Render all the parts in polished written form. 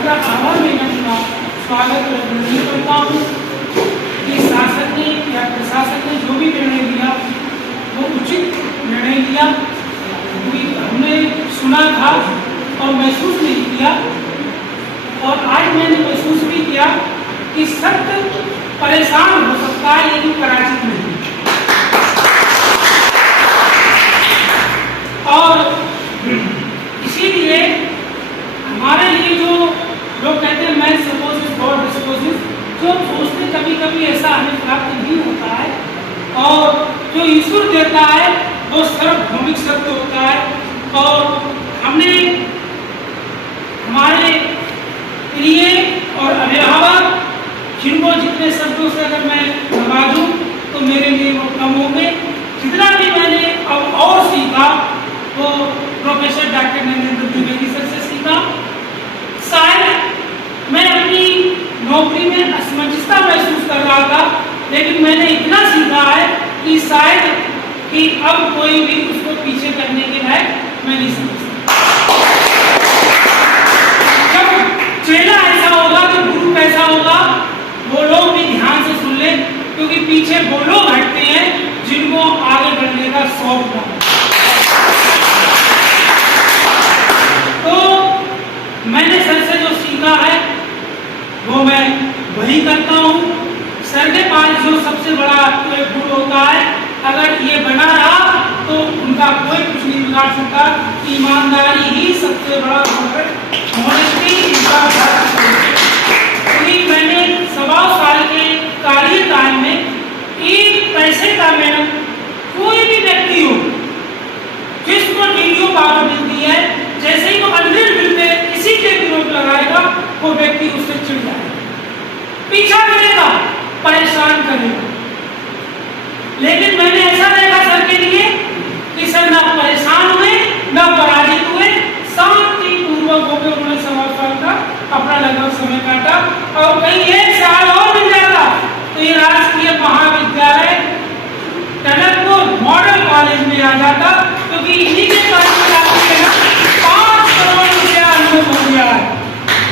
Doctor आभा madam का स्वागत नहीं करता हूँ कि शासन ने या प्रशासन ने जो भी निर्णय दिया वो उचित निर्णय दिया। हमने सुना था और महसूस नहीं किया, और आज मैंने महसूस भी किया कि सख्त परेशान हो सकता है लेकिन पराजित नहीं। और इसीलिए हमारे लिए जो लोग कहते हैं मैं सपोज गॉड सपोजिस, जो सोचते कभी कभी ऐसा हमें प्राप्त नहीं होता है, और जो ईश्वर देता है वो सर्वभौमिक सत्य होता है। और हमने हमारे प्रिय और अभिभावक जिनको जितने शब्दों से अगर मैं नवाजूं तो मेरे लिए वो कम होंगे। जितना भी मैंने अब और सीखा वो professor doctor Narendra Dwivedi sir से सीखा। शायद मैं अपनी नौकरी में असमंजसता महसूस कर रहा था, लेकिन मैंने इतना सीखा है कि शायद कि अब कोई भी उसको पीछे करने के लायक मैं नहीं समझता। जब चेला ऐसा होगा तो गुरु कैसा होगा वो लोग भी ध्यान से सुन ले, क्योंकि पीछे वो लोग हटते हैं जिनको आगे बढ़ने का शौक था। तो मैंने सर से जो सीखा है वो मैं वही करता हूँ। सर के पास जो सबसे बड़ा गुण होता है, अगर ये बना रहा तो उनका कोई कुछ नहीं बिगाड़ सकता। ईमानदारी ही सबसे बड़ा गुण है, ऑनेस्टी इनका मैंने 1.25 साल के कार्यकाल में एक पैसे का मैडम कोई भी व्यक्ति हो जिसको वीडियो पावर मिलती है, जैसे ही वो अनलिमिटेड बिल पे किसी के विरोध लगाएगा वो व्यक्ति उससे चिढ़ जाएगा, पीछा करेगा, परेशान करेगा। लेकिन मैंने ऐसा देखा सर के लिए कि सर ना परेशान हुए ना पराजित हुए, शांतिपूर्वक होकर उन्होंने 1.25 साल का अपना लगभग समय काटा। और कहीं 1 साल और मिल जाता तो ये राजकीय महाविद्यालय टनकपुर मॉडल कॉलेज में आ जाता, क्योंकि इन्हीं के पास 5 करोड़ रुपया अनुमत हो गया है।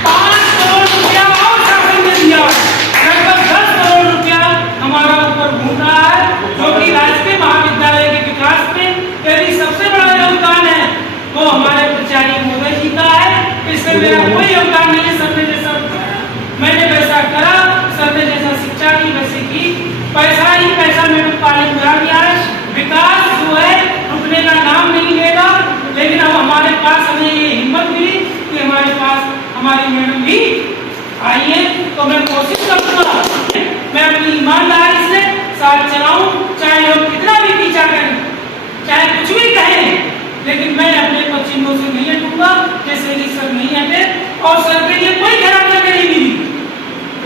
5 करोड़ रुपया और शासन ने दिया, लगभग 10 करोड़ रुपया हमारा ऊपर घूम रहा है, जो कि राजकीय महाविद्यालय के विकास में यदि सबसे बड़ा योगदान है वो हमारे प्राचार्य महोदय जी का है। इससे मेरा कोई योगदान नहीं है। सर ने जैसा मैंने वैसा करा, सर ने जैसा शिक्षा की वैसे की, पैसा ही पैसा मैंने कॉलेज में आ गया है। विकास जो है रुकने का नाम नहीं लेगा, लेकिन अब हमारे पास हमें ये हिम्मत मिली कि हमारे पास हमारी मैडम भी आई है। तो मैं कोशिश करूँगा मैं अपनी ईमानदारी से साथ चलाऊं, चाहे लोग कितना भी पीछा करें, चाहे कुछ भी कहें, लेकिन मैं अपने पश्चिमों से नहीं हटूंगा जैसे कि सर नहीं हटे। और सर के लिए कोई खराब जगह नहीं मिली।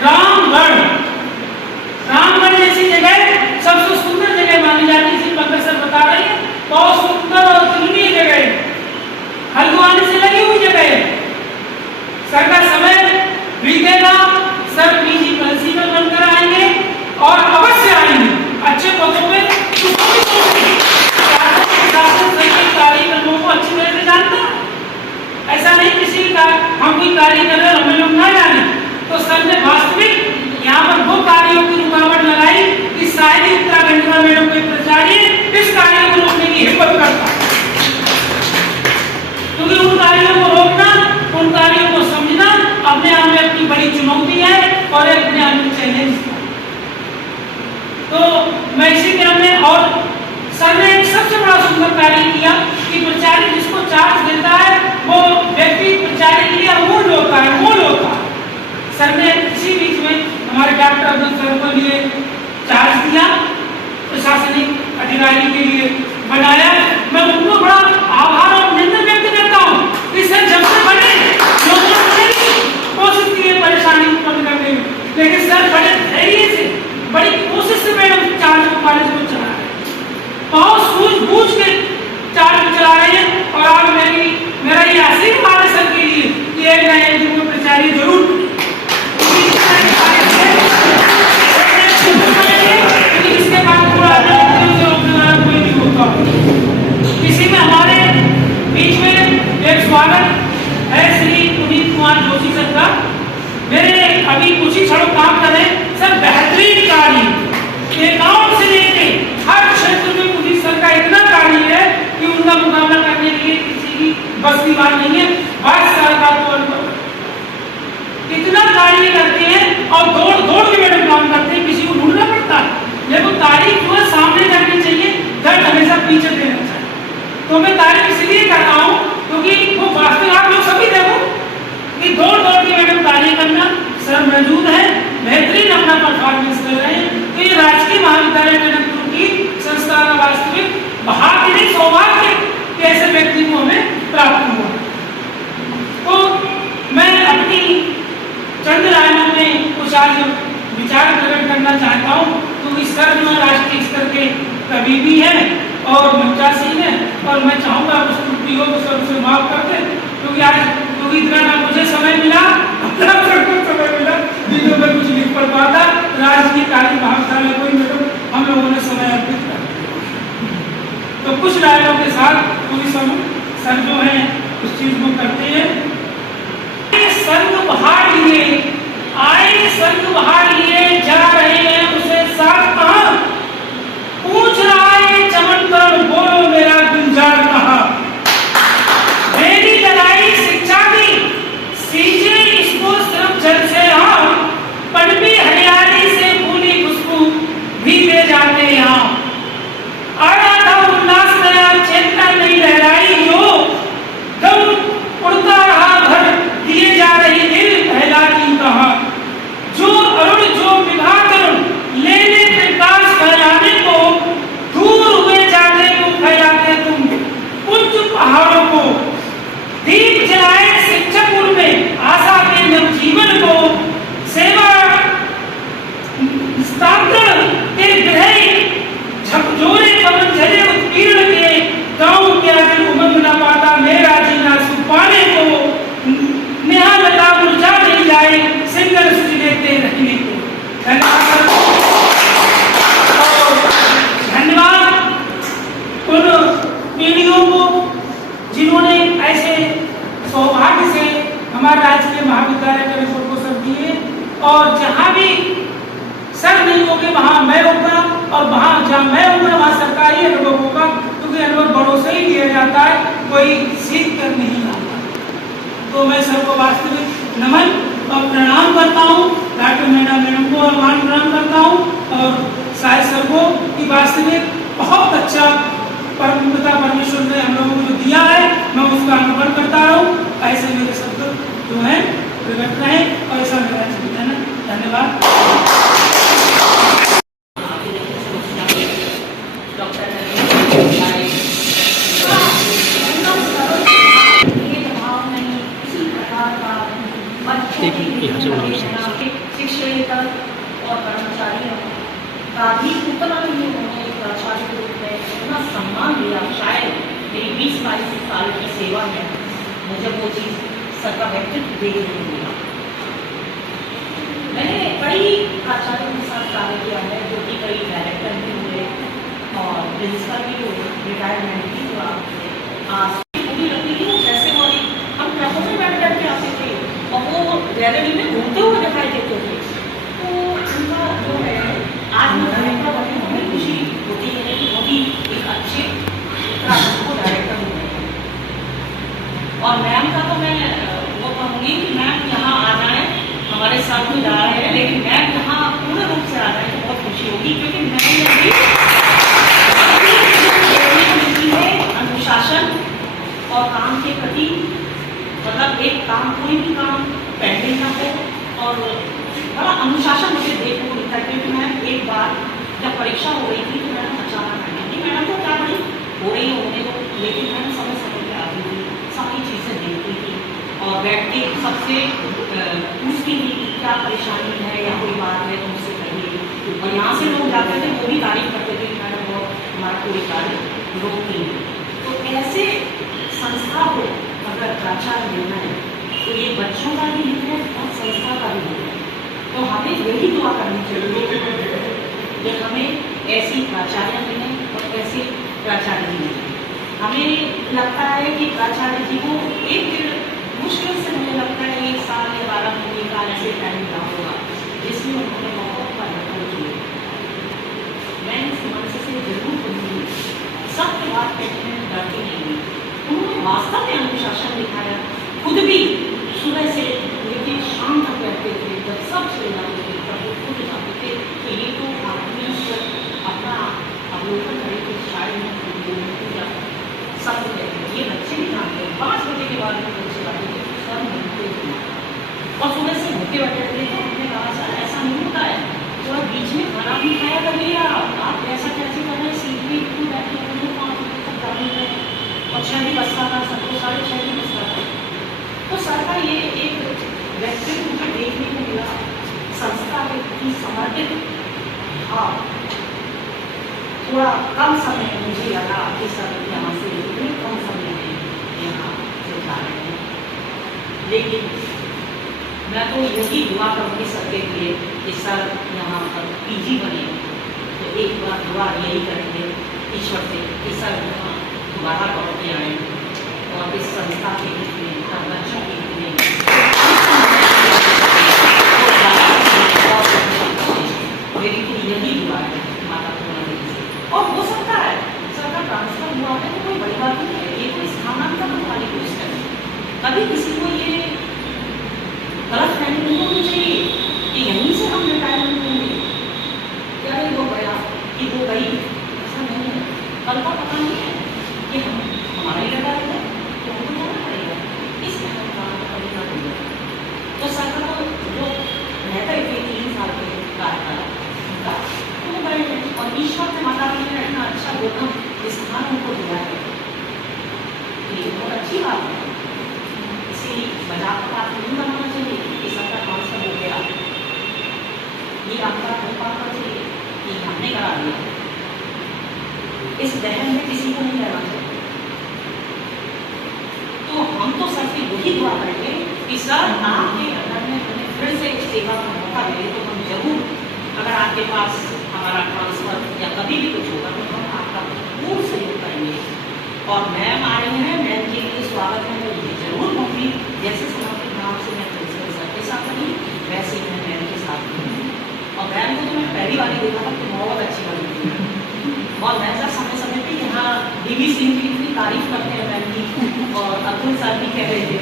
रामगढ़ जैसी जगह सबसे सुंदर जगह मानी जाती थी, पंकज सर बता रहे हैं, बहुत सुंदर और फिल्मी जगह, हल्द्वानी से लगी हुई जगह। सर का समय बीतेगा, सर पीजी प्रिंसिपल बनकर आएंगे और अवश्य आएंगे अच्छे पदों पे। कार्यक्रमों को अच्छी तरह से जानता, ऐसा नहीं किसी का हम कोई कार्य कर रहे हैं हमें लोग ना जाने। तो सर ने वास्तविक यहाँ पर वो कार्यों की रुकावट लगाई कि शायद ही उत्तराखंड का मैडम कोई प्राचार्य इस कार्य को रोकने की हिम्मत करता, क्योंकि उन कार्यों को रोकना, उन कार्यों को समझना अपने आप में अपनी बड़ी चुनौती है और अपने आप में चैलेंज है। तो मैं इसी क्रम में, और सर ने एक सबसे बड़ा सुंदर कार्य किया कि प्राचार्य जिसको चार्ज देता है वो व्यक्ति प्राचार्य के लिए अमूल्य होता है, मूल होता है। सर ने इसी बीच में हमारे डॉक्टर अब्दुल सर को लिए चार्ज दिया, प्रशासनिक अधिकारी के लिए बनाया। मैं उनको बड़ा आभार और निंदा व्यक्त करता हूँ कि सर जब मेरे अभी कुछ ही क्षणों काम कर रहे हैं सब बेहतरीन कार्य, एक गांव से लेके हर क्षेत्र में पुलिस सर का इतना कार्य है कि उनका मुकाबला करने के लिए किसी की बस की बात नहीं है। 22 साल का तो अनुभव, इतना कार्य करते हैं और दौड़ दौड़ के मैडम काम करते हैं, किसी को ढूंढना पड़ता है। लेकिन तारीफ जो है सामने करनी चाहिए, दर्द हमेशा पीछे देना चाहिए। तो मैं तारीफ इसलिए कर रहा हूँ क्योंकि वो वास्तव आप लोग सभी देखो कि दौड़ दौड़ के मैडम कार्य करना, सर मौजूद है, बेहतरीन अपना परफॉर्मेंस कर रहे हैं। तो ये राजकीय महाविद्यालय टनकपुर की संस्था का वास्तविक भाग्य नहीं सौभाग्य कि ऐसे व्यक्ति को हमें प्राप्त हुआ। तो मैं अपनी चंद लाइनों में कुछ आज विचार प्रकट करना चाहता हूँ क्योंकि सर जो राष्ट्रीय स्तर के कवि भी हैं और मंचासी हैं, और मैं चाहूँगा कुछ त्रुटि हो तो सर उसे माफ कर दें क्योंकि आज क्योंकि इतना ना मुझे समय मिला अपना समय मिला जिसमें मैं कुछ लिख पढ़ पाता। राजकीय कार्य महाविद्यालय को मैडम हम लोगों ने समय अर्पित कर दिया। तो कुछ लाइनों के साथ पूरी सर जो है उस चीज को करते हैं। संग बहार लिए आए, संग बहार लिए जा रहे हैं उसे साथ कहाँ, पूछ रहा है चमन कर बोलो मेरा गुलजार कहाँ। मेरी लड़ाई शिक्षा की सींचे इसको सिर्फ जल से, हाँ पनपी हरियाली से फूली खुशबू भी ले जाते यहाँ। आया था उल्लास नया चेतना नहीं लहराई हो, दम उड़ता रहा घर दिए जा रही दिल पहला की कहा। जो अरुण जो विभा तरुण लेने प्रकाश फैलाने को, दूर हुए जाते तुम फैलाते तुम कुछ पहाड़ों को। दीप जलाए शिक्षापुर में आशा के नवजीवन को, सेवा स्थानांतरण के गृह झकझोरे पवन झले उत्पीड़न के, गाँव के आगे उमंग न पाता मेरा जीना सुपाने को। नेहा लता मुरझा नहीं जाए सिंगल सुझ लेते रहने को। धन्यवाद उन पीढ़ियों को जिन्होंने ऐसे सौभाग्य से हमारे राजकीय महाविद्यालय के रिपोर्ट को सब दिए, और जहाँ भी सर नहीं होंगे वहाँ मैं होगा, और वहाँ जहाँ मैं होगा वहाँ सरकारी अनुभव होगा, क्योंकि अनुभव बड़ों से ही दिया जाता है, कोई सीख कर नहीं आता। तो मैं सर को वास्तविक नमन और प्रणाम करता हूँ, डॉक्टर मैडम को प्रणाम करता हूँ, और शायद सर को कि वास्तविक बहुत अच्छा पिता परमेश्वर ने हम लोगों को जो दिया है मैं उसका अनुकरण करता रहूँ। ऐसे मेरे शब्द जो है प्रकट रहे और ऐसा मेरा चिंतन है। धन्यवाद। शिक्षक और कर्मचारियों का भी उतना ही उन्होंने एक आचार्य के रूप में उतना सम्मान दिया। शायद मेरी 20-22 साल की सेवा में मुझे वो चीज़ सर का व्यक्तित्व देखने को मिला। मैंने कई आचार्यों के साथ कार्य किया है, जो कि कई डायरेक्टर भी हुए और प्रिंसिपल भी हुए, रिटायरमेंट भी हुआ। आज मुझे लगती थी वो कैसे वाली हम ट्रकों में बैठ करके आते थे और वो गैलरी में घूमते हुए दिखाई देते थे। तो उनका जो है आज मैं डायरेक्टर बने, हमें खुशी होती है कि वो भी एक अच्छे को डायरेक्टर हो गए। और मैम का तो मैं वो कहूँगी कि मैम यहाँ आ जाए, हमारे साथ में जा रहे हैं, लेकिन मैम यहाँ पूर्ण रूप से आ जाए तो बहुत खुशी होगी, क्योंकि मैम मिलती है अनुशासन और काम के प्रति, मतलब एक काम कोई भी काम पेंडिंग ना हो, और बड़ा अनुशासन मुझे देखने को मिलता है। क्योंकि मैं एक बार जब परीक्षा हो रही थी तो मैंने अचानक मैडम को क्या पढ़ी हो रही होने को, लेकिन मैंने समय समय पर आती थी, सारी चीज़ें देखती थी और बैठ के सबसे पूछती थी कि क्या परेशानी है या कोई बात है तो मुझसे कहिए। और यहाँ से लोग जाते थे वो भी तारीफ करते थे मैडम वो हमारा कोई कार्य रोकती है। तो ऐसे संस्था को अगर प्राचार्य देना है तो ये बच्चों का भी हित है और संस्था का भी हित है। तो हमें यही दुआ करनी चाहिए कि हमें ऐसी प्राचार्य मिलें और ऐसे प्राचार्य मिलें। हमें लगता है कि प्राचार्य जी को एक मुश्किल से मुझे लगता है 1 साल या 12 महीने का ऐसे का ये एक व्यक्ति मुझे देखने को मिला, संस्था के प्रति समर्पित भाव। थोड़ा कम समय मुझे लगा कि सर यहाँ से इतने कम समय में यहाँ से जा रहे हैं, लेकिन मैं तो यही दुआ करूँगी सर के लिए कि सर यहाँ पर पीजी बने, तो एक बार दुआ यही करेंगे ईश्वर से कि सर यहाँ दोबारा लौट के आए और इस संस्था के हित में, बच्चों के हित में मेरी तो यही दुआ है माता पूर्ण देवी से। और हो सकता है सर का ट्रांसफर हुआ है तो कोई बड़ी बात नहीं है, ये कोई स्थानांतरण वाली क्वेश्चन है। कभी किसी को ये गलत फहमी नहीं होनी चाहिए कि यहीं से हम रिटायरमेंट लेंगे, क्या ये वो गया कि वो गई, ऐसा नहीं है। कल का पता नहीं है कि हम हमारा ही लगा है तो हमको जाना पड़ेगा, इस तरह का कभी ना होगा। तो सरकार को जो रहता है 3 साल के कार्यकाल उनका तो वो गए हैं और ईश्वर से माता रानी ने इतना अच्छा गोतम स्थान उनको दिया है, ये बहुत अच्छी बात है। इसी मजाक का बात नहीं बनाना चाहिए कि सबका ट्रांसफर हो गया, ये आपका हो पाना चाहिए कि हमने करा दिया, इस दहन में किसी को नहीं रहना चाहिए। तो हम तो सर की वही दुआ करेंगे कि सर आपके अंदर में हमें फिर से सेवा का मौका मिले तो हम जरूर, अगर आपके पास हमारा ट्रांसफर या कभी भी कुछ होगा तो हम आपका पूर्ण सहयोग करेंगे। और मैम आ रही हैं, मैम के लिए स्वागत है, मैं ये जरूर कहूँगी जैसे समापित नाम से मैं प्रिंसिपल सर के साथ रही वैसे ही मैं मैम के साथ रही। और मैम को तो मैं पहली बार ही देखा था कि बहुत अच्छी बनी थी, और मैं सर समय समय पर यहाँ DV सिंह की इतनी तारीफ करते हैं मैम की, और अब्दुल सर भी कह रहे थे,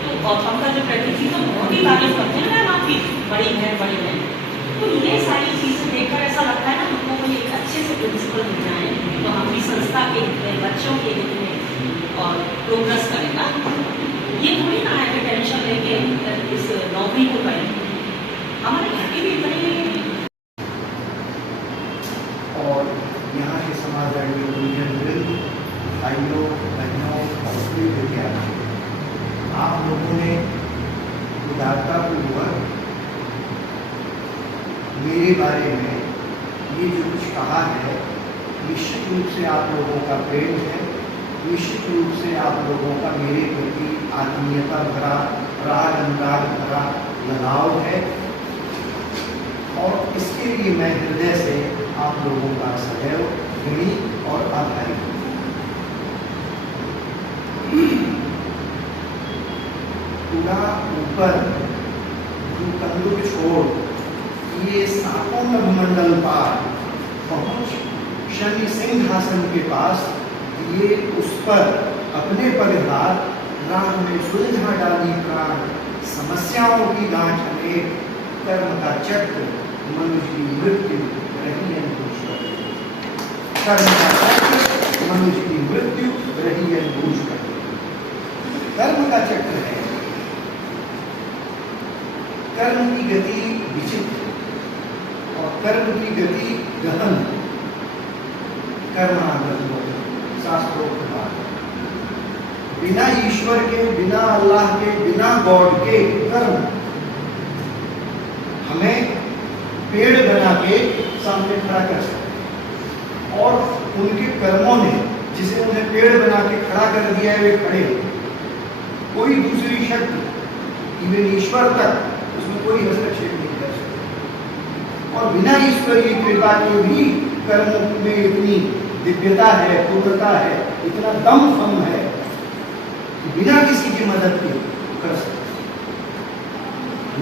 तो और पंकज जो बैठी थी तो बहुत ही तारीफ करते हैं मैम आपकी, बड़ी है। तो ये सारी चीज़ें देखकर ऐसा लगता है ना हमको कोई एक अच्छे से प्रिंसिपल मिल जाए तो हम भी संस्था के हित में, बच्चों के हित में और प्रोग्रेस करेगा। ये थोड़ी ना है कि टेंशन लेके इस नौकरी को करें, हमारे घर के भी इतने। और यहाँ के समाजवादी भाइयों बहनों और विद्यार्थी, आप लोगों ने उदारतापूर्वक मेरे बारे में ये जो कुछ कहा है, निश्चित रूप से आप लोगों का प्रेम है, निश्चित रूप से आप लोगों का मेरे प्रति आत्मीयता भरा, राग अनुराग भरा लगाव है, और इसके लिए मैं हृदय से आप लोगों का सदैव ऋणी और आभारी हूँ। पूरा ऊपर कंदुक छोड़ ये सातों नभमंडल पार पहुंच शनि सिंहासन के पास, ये उस पर अपने परिहार राह में सुलझा डाली प्राण, समस्याओं की गांठ में कर्म का चक्र मनुष्य की मृत्यु रही अनबूझ कर, कर्म का चक्र मनुष्य की मृत्यु रही अनबूझ कर। कर्म का चक्र है, कर्म की गति विचित्र और कर्म की गति गहन, कर्मागत शास्त्रोक्त बात। बिना ईश्वर के, बिना अल्लाह के, बिना गॉड के कर्म हमें पेड़ बना के सामने खड़ा कर सकते, और उनके कर्मों ने जिसे उन्हें पेड़ बना के खड़ा कर दिया है वे खड़े, कोई दूसरी शक्ति इवन ईश्वर तक उसमें कोई हस्तक्षेप नहीं कर सकता। और बिना ईश्वरीय कृपा के भी कर्मों में इतनी दिव्यता है, पूर्णता है, इतना दम फम है कि बिना किसी की मदद के कर सकते।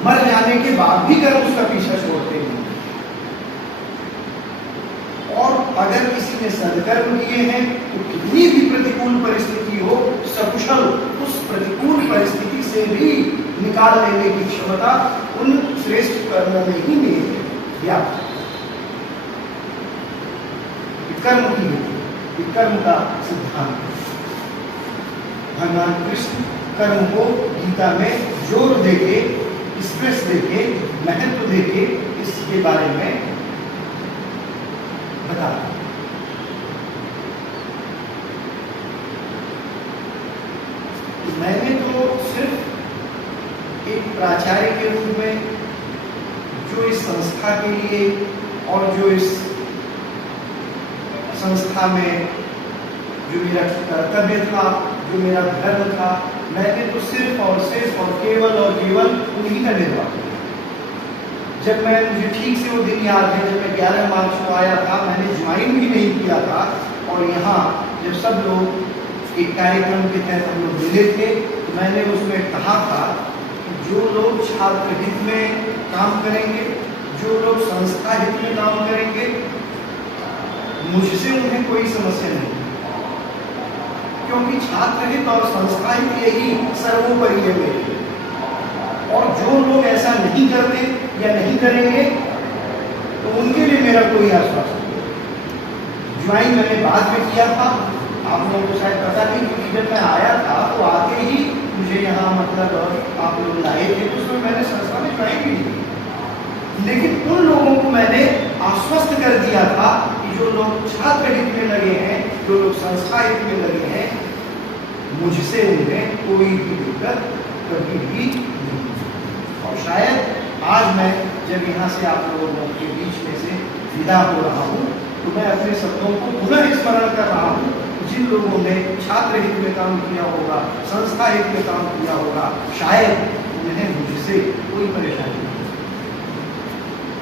मर जाने के बाद भी कर्म उसका पीछा छोड़ते नहीं। और अगर किसी ने सदकर्म किए हैं तो कितनी भी प्रतिकूल परिस्थिति हो, सकुशल उस प्रतिकूल परिस्थिति से भी निकाल लेने की क्षमता उन श्रेष्ठ कर्मों में ही निहित है। कर्म की विधि, कर्म का सिद्धांत। भगवान कृष्ण कर्म को गीता में जोर देके, स्ट्रेस देके, महत्व देके इसके बारे में बता। मैंने तो सिर्फ एक प्राचार्य के रूप में जो इस संस्था के लिए और जो इस संस्था में जो मेरा कर्तव्य था, जो मेरा धर्म था, मैंने तो सिर्फ और केवल और केवल उन्हीं का निर्वाह किया। जब मुझे ठीक से वो दिन याद है, जब मैं 11 मार्च को आया था, मैंने ज्वाइन भी नहीं किया था, और यहाँ जब सब लोग एक कार्यक्रम के तहत हम लोग मिले थे, तो मैंने उसमें कहा था कि जो लोग छात्र हित में काम करेंगे, जो लोग संस्था हित में काम करेंगे, मुझसे उन्हें कोई समस्या नहीं, क्योंकि छात्र हित और संस्था हित यही सर्वोपरि है मेरे। और जो लोग ऐसा नहीं करते या नहीं करेंगे, तो उनके लिए मेरा कोई आश्वासन नहीं। ज्वाइन मैंने बाद में किया था, आप लोगों को शायद पता नहीं, क्योंकि जब मैं आया था तो आते ही मुझे यहाँ मतलब आप लोग लाए थे, तो उसमें मैंने संस्था में ज्वाइन भी नहीं की। लेकिन उन लोगों को मैंने आश्वस्त कर दिया था कि जो लोग छात्र हित में लगे हैं, जो लोग संस्था हित में लगे हैं, मुझसे उन्हें कोई भी दिक्कत कभी भी नहीं। और शायद आज मैं जब यहाँ से आप लोगों के बीच में से विदा हो रहा हूँ, तो मैं अपने शब्दों को पुनः स्मरण कर रहा हूँ। जिन लोगों ने छात्र हित में काम किया होगा, संस्था हित में काम किया होगा, शायद उन्हें मुझसे कोई परेशानी नहीं।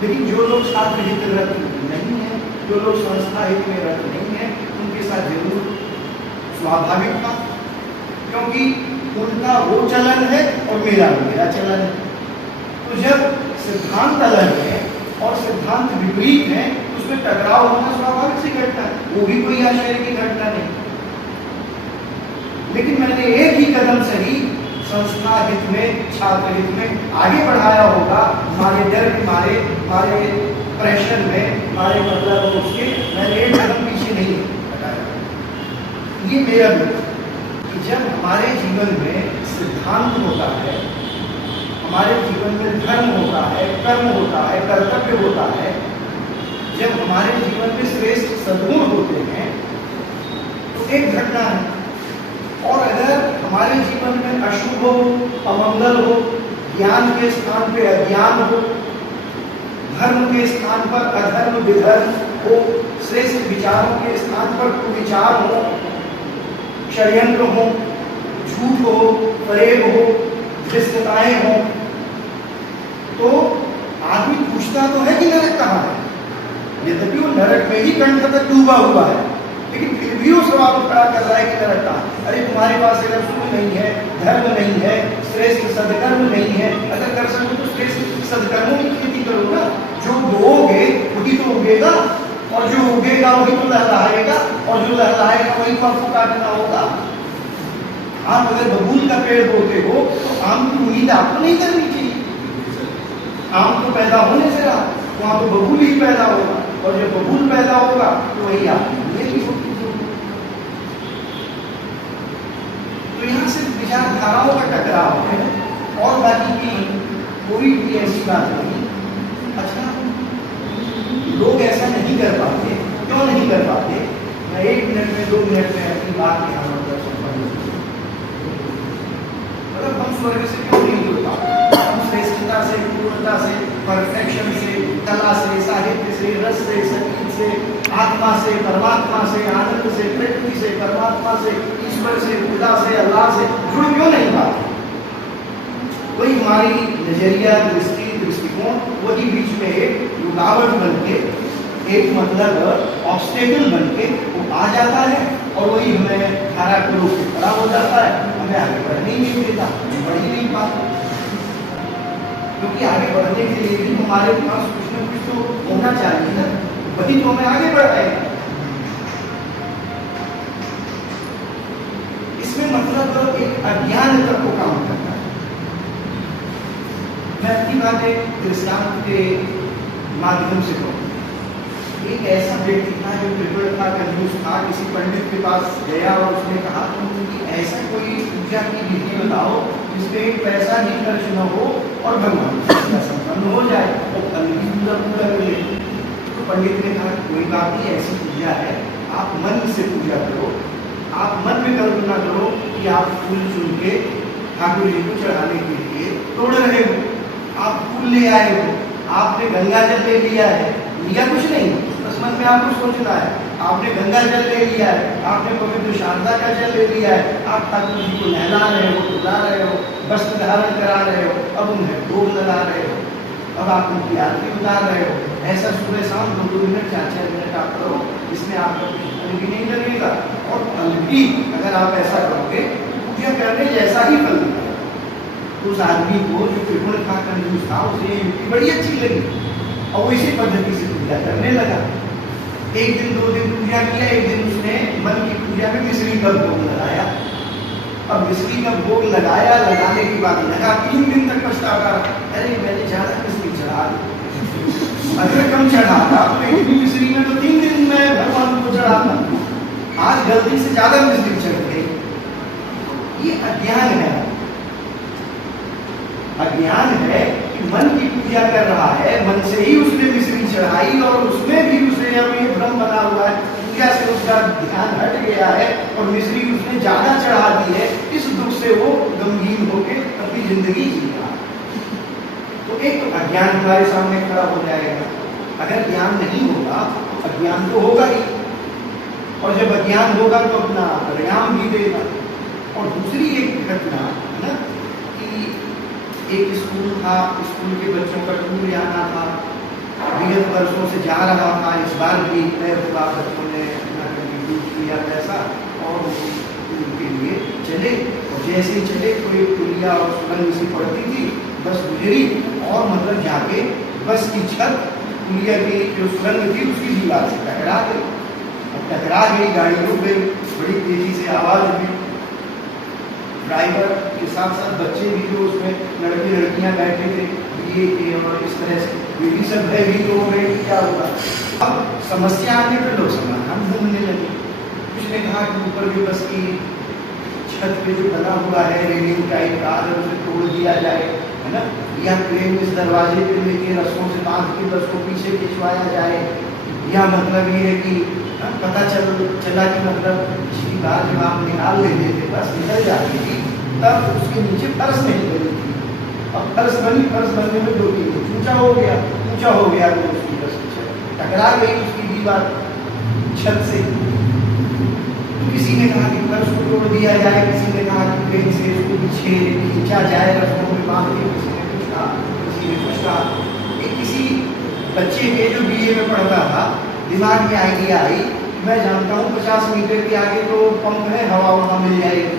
लेकिन जो लोग छात्र हित रत नहीं है, जो लोग संस्था हित में रत नहीं है, उनके साथ जरूर स्वाभाविक था, क्योंकि उनका वो चलन है और मेरा चलन है। तो जब सिद्धांत अलग है और सिद्धांत विपरीत है, उसमें टकराव होना स्वाभाविक सी घटना है, वो भी कोई आश्चर्य की घटना नहीं। लेकिन मैंने एक ही कदम सही संस्था हित में, छात्र हित में आगे बढ़ाया होगा, हमारे डर के मारे, हमारे प्रेशर में, हमारे मतलब उसके मैंने एक कदम पीछे नहीं हटाया। ये मेरा कि जब हमारे जीवन में सिद्धांत होता है, हमारे जीवन में धर्म होता है, कर्म होता है, कर्तव्य होता है, जब हमारे जीवन में श्रेष्ठ सद्गुण होते हैं, तो एक घटना है। और अगर हमारे जीवन में अशुभ हो, अमंगल हो, ज्ञान के स्थान पे अज्ञान हो, धर्म के स्थान पर अधर्म विधर्म हो, श्रेष्ठ विचारों के स्थान पर कुविचार हो, षड्यंत्र हो, झूठ हो, फरेब हो, दुष्टताएं हो, तो आदमी पूछता तो है कि नरक कहाँ है। यद्यपि वो नरक में ही कंठ तक डूबा हुआ है, लेकिन फिर भी वो सवाल खड़ा कर रहा है कि नरक कहाँ। अरे तुम्हारे पास अगर सुख नहीं है, धर्म नहीं है, श्रेष्ठ सदकर्म नहीं है, अगर कर सको तो श्रेष्ठ सदकर्मों की खेती करो ना। जो बोओगे वही तो उगेगा, और जो उगेगा वही तो लहलहाएगा, और जो लहलहाएगा वही को आपको काटना होगा। आप अगर बबूल का पेड़ बोते हो तो आम की उम्मीद आपको नहीं करनी चाहिए। आम तो पैदा होने से रहा, वहां तो बबूल ही पैदा होगा, और जब बबूल पैदा होगा तो वही आपकी उम्मीद होगी। तो यहाँ सिर्फ विचारधाराओं का टकराव है, और बाकी की कोई भी ऐसी बात नहीं। अच्छा, लोग ऐसा नहीं कर पाते, क्यों नहीं कर पाते? मैं 1 मिनट में 2 मिनट में अपनी बात यहाँ मतलब हम स्वर्ग से क्यों नहीं जुड़ पाते? हम श्रेष्ठता से, पूर्णता से, परफेक्शन से, कला से, साहित्य से, रस से, संगीत से, आत्मा से, परमात्मा से, आनंद से, प्रकृति से, परमात्मा से, ईश्वर से, खुदा से, अल्लाह से जुड़ क्यों नहीं पाते? वही हमारी नजरिया, दृष्टि, दृष्टिकोण वही बीच में एक रुकावट बन के, एक मतलब ऑब्स्टेकल बन के वो आ जाता है, और वही हमें धारा को रोक के खड़ा हो जाता है, हमें आगे बढ़ने ही नहीं देता, बढ़ ही नहीं पाता। क्योंकि आगे बढ़ने के लिए भी हमारे पास कुछ न कुछ तो होना चाहिए ना, वही तो हमें आगे बढ़ पाएगा। इसमें मतलब एक अज्ञान तक को काम करना है। मैं अपनी बातें दृष्टांत के माध्यम से कहूँ। एक ऐसा व्यक्ति था जो कृपण था, कंजूस था, किसी पंडित के पास गया और उसने कहा कि ऐसा कोई पूजा की विधि बताओ जिसमें एक पैसा नहीं खर्च न हो और भगवान का संपन्न हो जाए, तो फल भी पूरा पूरा मिले। तो पंडित ने कहा कोई बात नहीं, ऐसी पूजा है, आप मन से पूजा करो, आप मन में कल्पना करो कि आप फूल चुन के ठाकुर जी को चढ़ाने के लिए तोड़ रहे हो, आप फूल ले आए हो, आपने गंगा जल ले लिया है, लिया कुछ नहीं, बस मन में आपको सोचना है, आपने गंगा जल ले लिया है, आपने पवित्र शारदा का जल ले लिया है, आप ठाकुर जी को नहला रहे हो, धुला रहे हो, वस्त्र धारण करा रहे हो, अब उन्हें भोग लगा रहे हो, अब आप उनकी आरती उतार रहे हो। ऐसा सुबह शाम 2-2 मिनट 4-4 मिनट आप करो, इसमें आपका कुछ फल भी नहीं लगेगा, और फल भी अगर आप ऐसा करोगे पूजा करने जैसा ही फल मिलेगा। तो उस आदमी को जो त्रिगुण का कंजूस था उसे ये युक्ति बड़ी अच्छी लगी और वो इसी पद्धति से पूजा करने लगा। एक दिन 2 दिन पूजा किया, एक दिन उसने मन की पूजा में मिश्री का भोग लगाया। अब मिश्री का भोग लगाया, लगाने के बाद लगा 3 दिन तक पछतावा, अरे मैंने ज्यादा मिश्री चढ़ा दी, अगर कम चढ़ाता तो एक भी मिश्री में तो 3 दिन में भगवान को चढ़ाता, आज गलती से ज्यादा मिश्री चढ़ गई। ये अज्ञान है, अज्ञान है कि मन की पूजा कर रहा है, मन से ही उसने मिश्री चढ़ाई और उसमें भी उसे अब ये भ्रम बना हुआ है, पूजा से उसका ध्यान हट गया है और मिश्री उसने ज्यादा चढ़ा दी है, इस दुख से वो गमगीन होकर अपनी जिंदगी जी रहा है। तो एक तो अज्ञान हमारे सामने खड़ा हो जाएगा। अगर ज्ञान नहीं होगा तो अज्ञान तो होगा ही, और जब अज्ञान होगा तो अपना परिणाम भी देगा। और दूसरी एक घटना है ना कि एक स्कूल था, स्कूल के बच्चों का टूर जाना था, विगत वर्षों से जा रहा था, इस बार भी तय हुआ, बच्चों ने अपना कंट्रीब्यूट किया पैसा और उनके लिए चले, और जैसे ही चले कोई पुलिया और सुरंग सी पड़ती थी, बस गुजरी और मतलब जाके बस की छत पुलिया की जो सुरंग थी उसकी दीवार से टकरा गई। अब टकरा गई, गाड़ी रुक गई, बड़ी तेजी से आवाज हुई, ड्राइवर के साथ साथ बच्चे भी जो उसमें लड़के लड़कियां बैठे थे ये थे, और इस तरह से ये भी सब भयभीत हो गए कि क्या होगा। अब समस्या आने पर लोग समाधान ढूंढने लगे। कुछ ने कहा कि ऊपर जो बस की छत पे जो बना हुआ है रेलिंग टाइप का, अगर उसे तोड़ दिया जाए, है ना, या क्रेन इस दरवाजे पे लेके रस्सों से बांध के बस को पीछे खिंचवाया जाए, या मतलब ये है कि पता चला कि मतलब पिछली बार जब आप निकाल लेते थे बस निकल जाती थी, तब उसके नीचे फर्श नहीं बनी थी, अब फर्श बनी, फर्श बनने में 2-3 फुट ऊंचा हो गया तो उसकी बस टकरा गई उसकी दीवार छत से। तो किसी ने कहा कि फर्श को तोड़ दिया जाए, किसी ने कहा कि ट्रेन से उसको पीछे खींचा जाए रस्सों में बांध के, किसी ने कुछ कहा, किसी ने कुछ कहा। किसी बच्चे के जो BA में पढ़ता था दिमाग में आइडिया आई, मैं जानता हूँ 50 मीटर के आगे तो पंप है, हवा वहाँ मिल जाएगी,